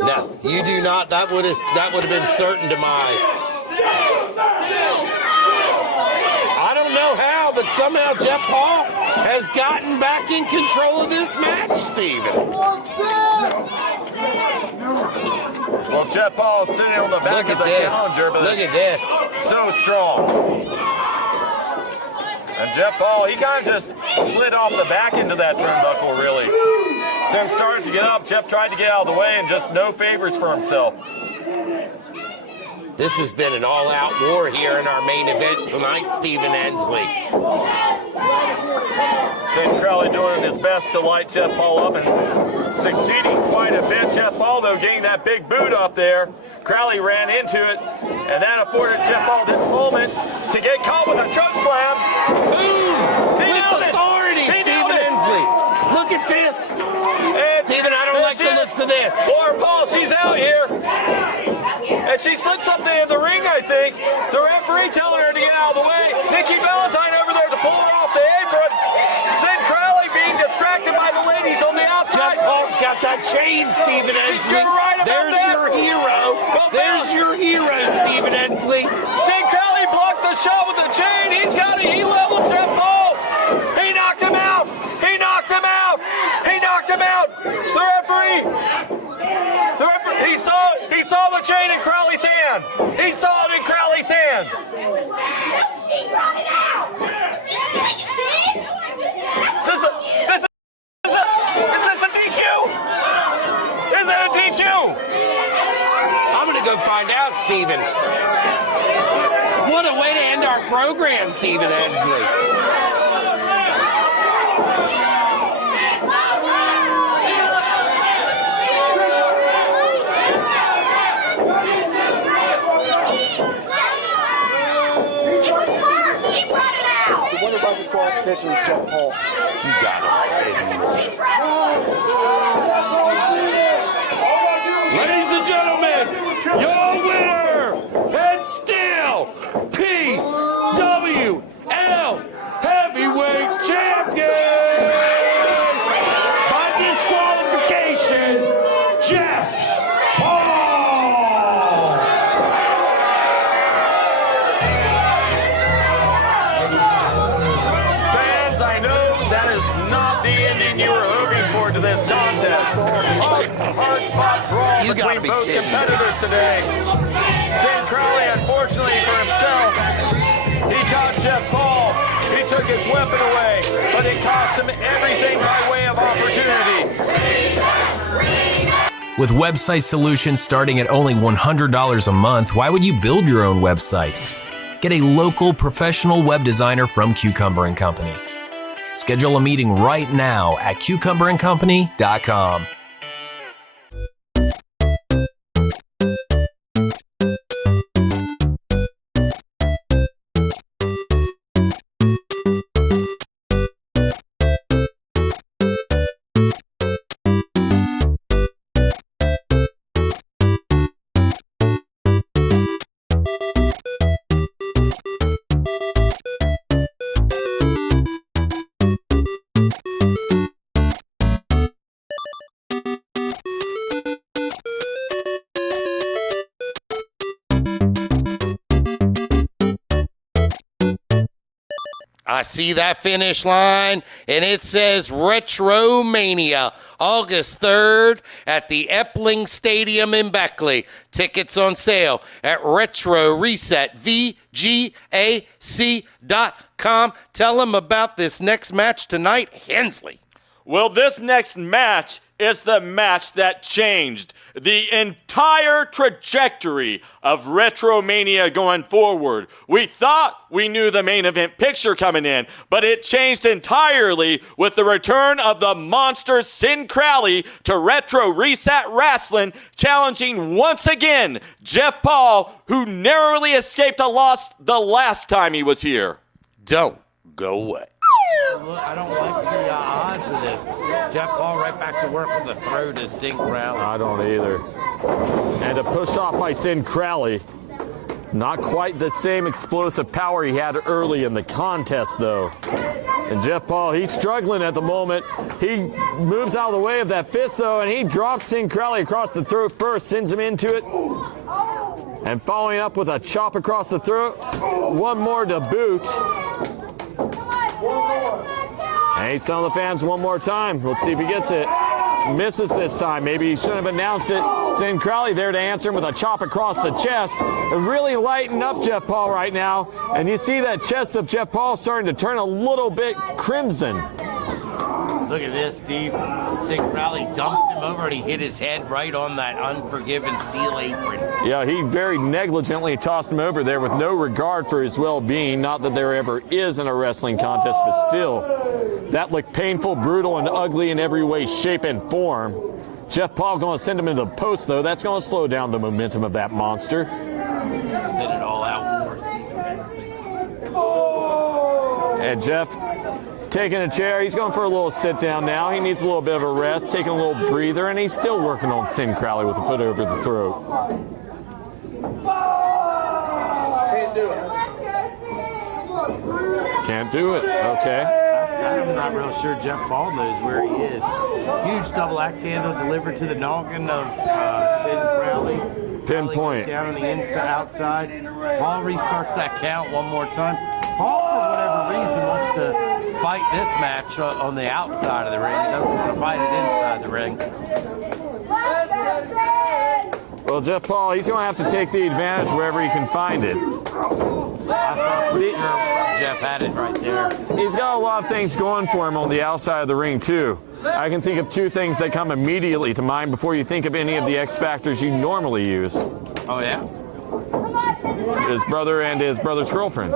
No, you do not. That would have been certain demise. I don't know how, but somehow Jeff Paul has gotten back in control of this match, Steven. Well, Jeff Paul is sitting on the back of the challenger, but look at this. So strong. And Jeff Paul, he kind of just slid off the back into that turnbuckle, really. Sim started to get up. Jeff tried to get out of the way, and just no favors for himself. This has been an all-out war here in our main event tonight, Steven Hensley. Sin Crowley doing his best to light Jeff Paul up and succeeding quite a bit. Jeff Paul, though, getting that big boot up there. Crowley ran into it, and that afforded Jeff Paul this moment to get caught with a choke slam. Boom! With authority, Steven Hensley. Look at this. And Steven, I don't like the looks of this. Laura Paul, she's out here. And she slid something in the ring, I think. The referee telling her to get out of the way. Nikki Valentine over there to pull her off the apron. Sin Crowley being distracted by the ladies on the outside. Jeff Paul's got that chain, Steven Hensley. You're right about There's that. your hero. There's your hero, Steven Hensley. Sin Crowley blocked the shot with the chain. He leveled Jeff Paul. He knocked him out. He knocked him out. He knocked him out. The referee, he saw the chain in Crowley's hand. He saw it in Crowley's hand. Is this a DQ? Is it a DQ? I'm going to go find out, Steven. What a way to end our program, Steven Hensley. disqualification is Jeff Paul. You got it. Ladies and gentlemen, your winner and still PWL Heavyweight Champion by disqualification, Jeff Paul. Fans, I know that is not the ending you were hoping for to this contest. A hard-fought brawl between both competitors today. St. Crowley, unfortunately for himself, he caught Jeff Paul. He took his weapon away, but it cost him everything by way of opportunity. With website solutions starting at only $100 a month, why would you build your own website? Get a local professional web designer from Cucumber & Company. Schedule a meeting right now at cucumberandcompany.com. I see that finish line, and it says Retromania, August 3rd at the Epling Stadium in Beckley. Tickets on sale at RetroResetVGAC.com. Tell them about this next match tonight, Hensley. Well, this next match is the match that changed the entire trajectory of Retromania going forward. We thought we knew the main event picture coming in, but it changed entirely with the return of the monster Sin Crowley to Retro Reset Rasslin, challenging once again Jeff Paul, who narrowly escaped a loss the last time he was here. Don't go away. I don't like the odds of this. Jeff Paul right back to work with the throw to Sin Crowley. I don't either. And a push off by Sin Crowley. Not quite the same explosive power he had early in the contest, though. And Jeff Paul, he's struggling at the moment. He moves out of the way of that fist, though, and he drops Sin Crowley across the throat first, sends him into it. And following up with a chop across the throat. One more to boot. And he's telling the fans one more time. Let's see if he gets it. Misses this time. Maybe he shouldn't have announced it. Sin Crowley there to answer him with a chop across the chest. And really lighten up Jeff Paul right now. And you see that chest of Jeff Paul starting to turn a little bit crimson. Look at this, Steve. Sin Crowley dumps him over and he hit his head right on that unforgiven steel apron. Yeah, he very negligently tossed him over there with no regard for his well-being. Not that there ever is in a wrestling contest, but still, that looked painful, brutal, and ugly in every way, shape, and form. Jeff Paul going to send him into the post, though. That's going to slow down the momentum of that monster. Spit it all out. And Jeff taking a chair. He's going for a little sit down now. He needs a little bit of a rest, taking a little breather, and he's still working on Sin Crowley with a foot over the throat. Can't do it. Okay. I'm not real sure Jeff Paul knows where he is. Huge double axe handle delivered to the noggin of Sin Crowley. Pinpoint. Down on the inside, outside. Paul restarts that count one more time. Paul, for whatever reason, wants to fight this match on the outside of the ring. He doesn't want to fight it inside the ring. Well, Jeff Paul, he's going to have to take the advantage wherever he can find it. I thought for sure Jeff had it right there. He's got a lot of things going for him on the outside of the ring, too. I can think of two things that come immediately to mind before you think of any of the X factors you normally use. Oh, yeah? His brother and his brother's girlfriend.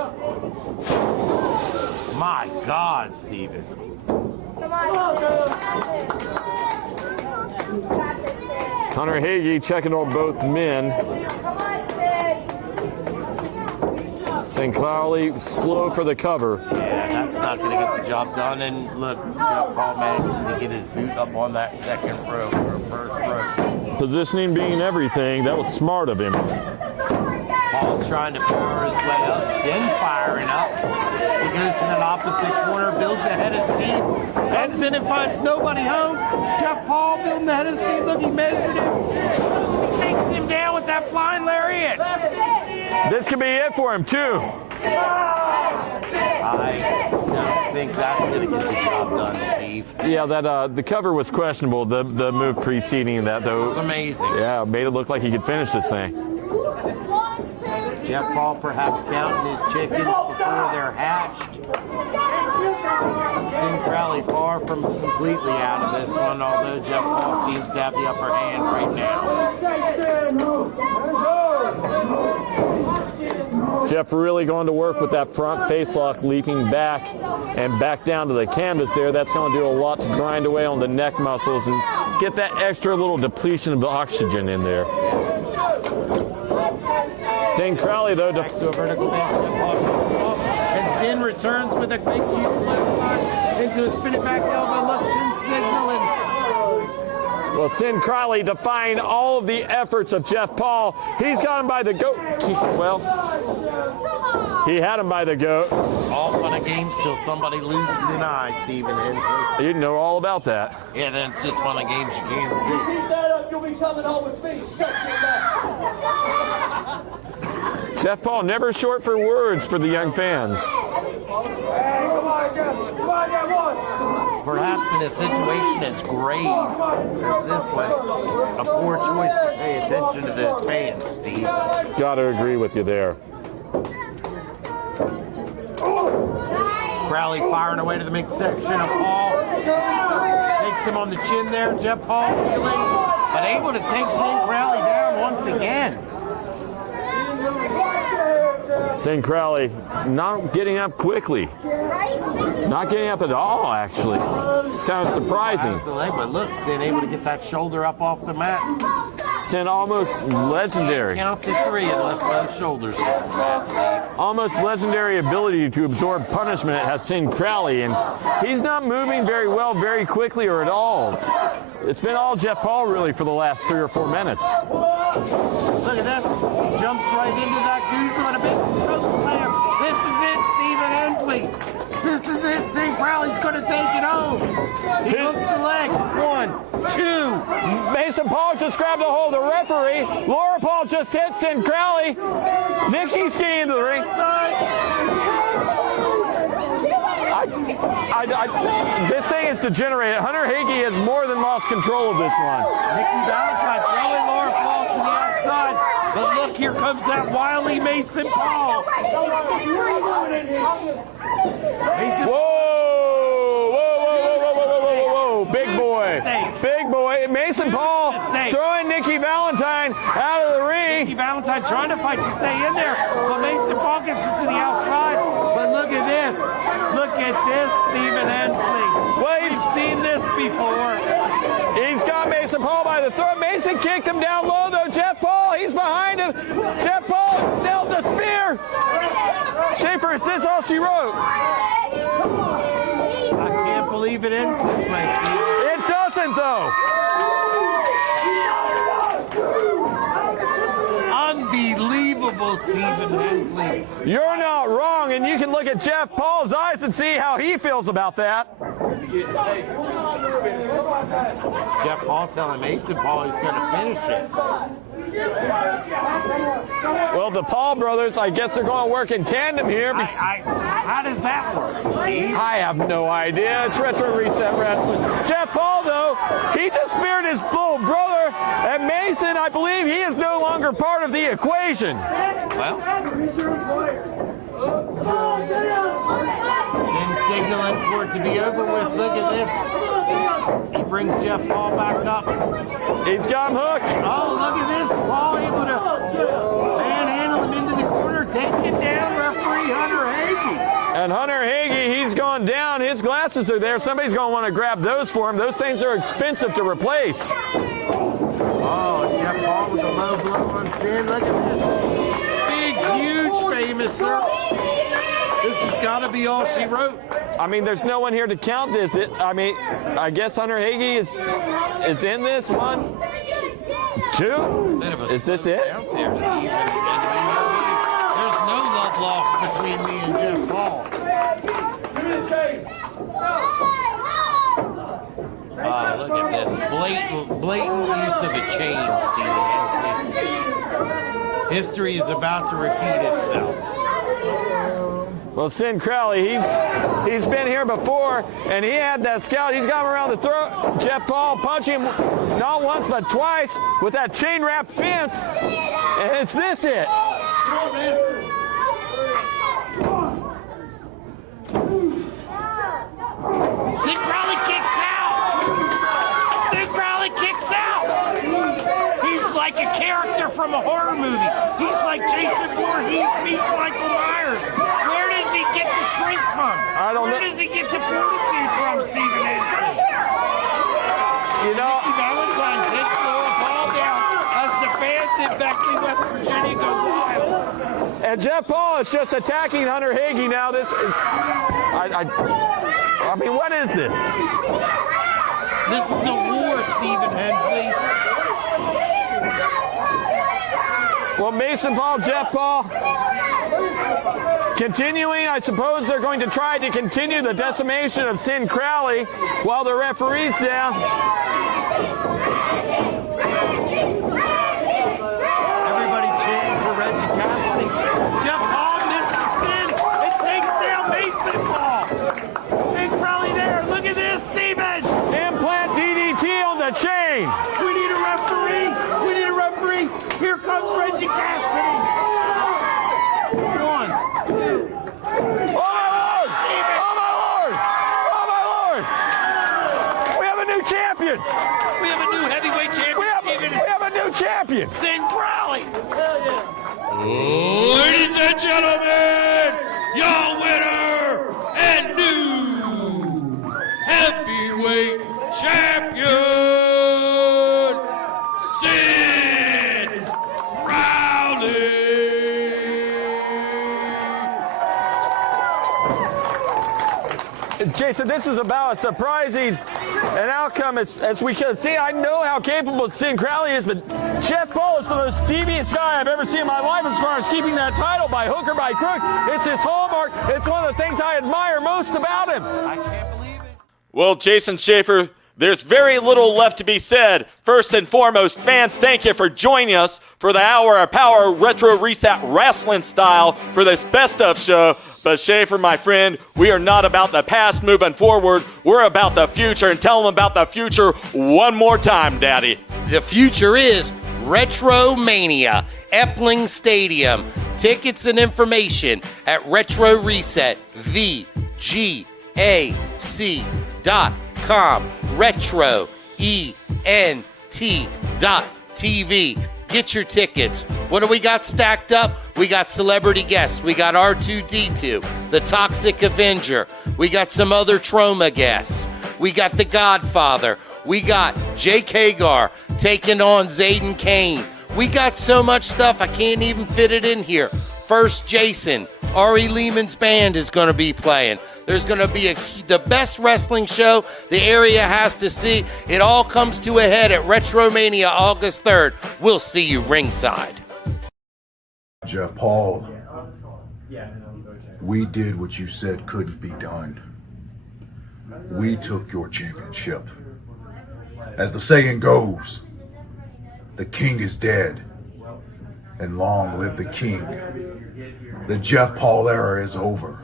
My God, Steven. Hunter Hagee checking on both men. St. Crowley slow for the cover. Yeah, that's not going to get the job done. And look, Jeff Paul managed to get his boot up on that second row or first row. Positioning being everything, that was smart of him. Paul trying to power his way up, Sin firing up. He goes to the opposite corner, builds ahead of Steve. Heads in and finds nobody home. Jeff Paul building ahead of Steve. Look, he measured him. He takes him down with that flying lariat. This could be it for him, too. I don't think that's going to get the job done, Steve. Yeah, that the cover was questionable. The move preceding that, though. It was amazing. Yeah, made it look like he could finish this thing. Jeff Paul perhaps counting his chickens before they're hatched. Sin Crowley far from completely out of this one, although Jeff Paul seems to have the upper hand right now. Jeff really going to work with that front face lock, leaping back and back down to the canvas there. That's going to do a lot to grind away on the neck muscles and get that extra little depletion of oxygen in there. St. Crowley, though, back to a vertical basket. And Sin returns with a quick huge left side into a spinning back elbow. Look, Sin signaling. Well, Sin Crowley defying all of the efforts of Jeff Paul. He's got him by the goat. Well, he had him by the goat. All fun and games till somebody loses an eye, Stephen Hensley. You know all about that. Yeah, then it's just fun and games you can't see. Keep that up, you'll be coming home with me. Shut your mouth. Jeff Paul never short for words for the young fans. Hey, come on, Jeff. Come on, Jeff, one. Perhaps in a situation as grave as this one, a poor choice to pay attention to those fans, Steve. Got to agree with you there. Crowley firing away to the midsection of Paul. Takes him on the chin there. Jeff Paul feeling, but able to take Sin Crowley down once again. St. Crowley not getting up quickly. Not getting up at all, actually. It's kind of surprising. The leg, but look, Sin able to get that shoulder up off the mat. Sin almost legendary. Count to three unless both shoulders are on the mat, Steve. Almost legendary ability to absorb punishment has Sin Crowley, and he's not moving very well, very quickly, or at all. It's been all Jeff Paul, really, for the last 3 or 4 minutes. Look at this. Jumps right into that goose on a big choke slam. This is it, Stephen Hensley. This is it. St. Crowley's going to take it home. He hooks the leg. 1, 2. Mason Paul just grabbed a hold of the referee. Laura Paul just hit Sin Crowley. Nikki's getting into the ring. This thing is degenerated. Hunter Hagee has more than lost control of this one. Nikki Valentine throwing Laura Paul to the outside. But look, here comes that wily Mason Paul. Mason Whoa, big boy. Big boy. Mason Paul throwing Nikki Valentine out of the ring. Nikki Valentine trying to fight to stay in there. But Mason Paul gets her to the outside. But look at this. Look at this, Stephen Hensley. Well, we've seen this before. He's got Mason Paul by the throat. Mason kicked him down low, though. Jeff Paul, he's behind him. Jeff Paul nailed the spear. Schaefer, is this all she wrote? I can't believe it ends this way, Steve. It doesn't, though. Unbelievable, Stephen Hensley. You're not wrong, and you can look at Jeff Paul's eyes and see how he feels about that. Jeff Paul telling Mason Paul he's going to finish it. Well, the Paul brothers, I guess they're going to work in tandem here. How does that work, Steve? I have no idea. It's Retro Reset Wrestling. Jeff Paul, though, he just speared his little brother. And Mason, I believe he is no longer part of the equation. Well, then signaling for it to be over with. Look at this. He brings Jeff Paul back up. He's got him hooked. Oh, look at this. Paul able to manhandle him into the corner, take it down, referee Hunter Hagee. And Hunter Hagee, he's gone down. His glasses are there. Somebody's going to want to grab those for him. Those things are expensive to replace. Oh, Jeff Paul with a low blow on Sin. Look at this. Big, huge, famous This has got to be all she wrote. I mean, there's no one here to count this. I guess Hunter Hagee is in this. 1, 2. Is this it? There's no love lost between me and Jeff Paul. Look at this. Blatant use of a chain, Stephen. History is about to repeat itself. Well, Sin Crowley, he's been here before, and he had that scout. He's got him around the throat. Jeff Paul punching him not once but twice with that chain wrap fence. And is this it? Sin Crowley kicks out! Sin Crowley kicks out! He's like a character from a horror movie. He's like Jason Voorhees meets Michael Myers. Where does he get the strength from? I don't know. Where does he get the fortitude from, Stephen Hensley? You know, Valentine's hits slow a ball down as the fans in Beckley, West Virginia go wild. and Jeff Paul is just attacking Hunter Hagee now. This is, I mean, what is this? This is a war, Stephen Hensley. Well, Mason Paul, Jeff Paul, continuing. I suppose they're going to try to continue the decimation of Sin Crowley while the referee's down. Everybody cheering for Reggie Cassidy. Jeff Paul misses Sin. It takes down Mason Paul. Sin Crowley there. Look at this, Stephen. Implant DDT on the chain. We need a referee. We need a referee. Here comes Reggie Cassidy. 1, 2. Oh, my Lord! Oh, my Lord! Oh, my Lord! We have a new champion! We have a new heavyweight champion. We have a new champion! Sin Crowley! Ladies and gentlemen, your winner and new heavyweight champion, Sin Crowley! Jason, this is about as surprising an outcome as we can see. I know how capable Sin Crowley is, but Jeff Paul is the most devious guy I've ever seen in my life as far as keeping that title by hook or by crook. It's his hallmark. It's one of the things I admire most about him. I can't believe it. Well, Jason Schaefer, there's very little left to be said. First and foremost, fans, thank you for joining us for the Hour of Power Retro Reset Rasslin style for this Best Of show. But Schaefer, my friend, we are not about the past moving forward. We're about the future, and tell them about the future one more time, Daddy. The future is Retromania, Epling Stadium. Tickets and information at Retro Reset, VGAC.com. Retro, ENT.TV. Get your tickets. What do we got stacked up? We got celebrity guests. We got R2-D2, the Toxic Avenger. We got some other Trauma guests. We got the Godfather. We got Jake Hagar taking on Zayden Kane. We got so much stuff, I can't even fit it in here. First Jason, Ari Lehman's band is going to be playing. There's going to be the best wrestling show the area has to see. It all comes to a head at Retromania August 3rd. We'll see you ringside. Jeff Paul, we did what you said couldn't be done. We took your championship. As the saying goes, the king is dead, and long live the king. The Jeff Paul era is over,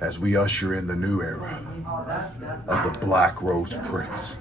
as we usher in the new era of the Black Rose Prince.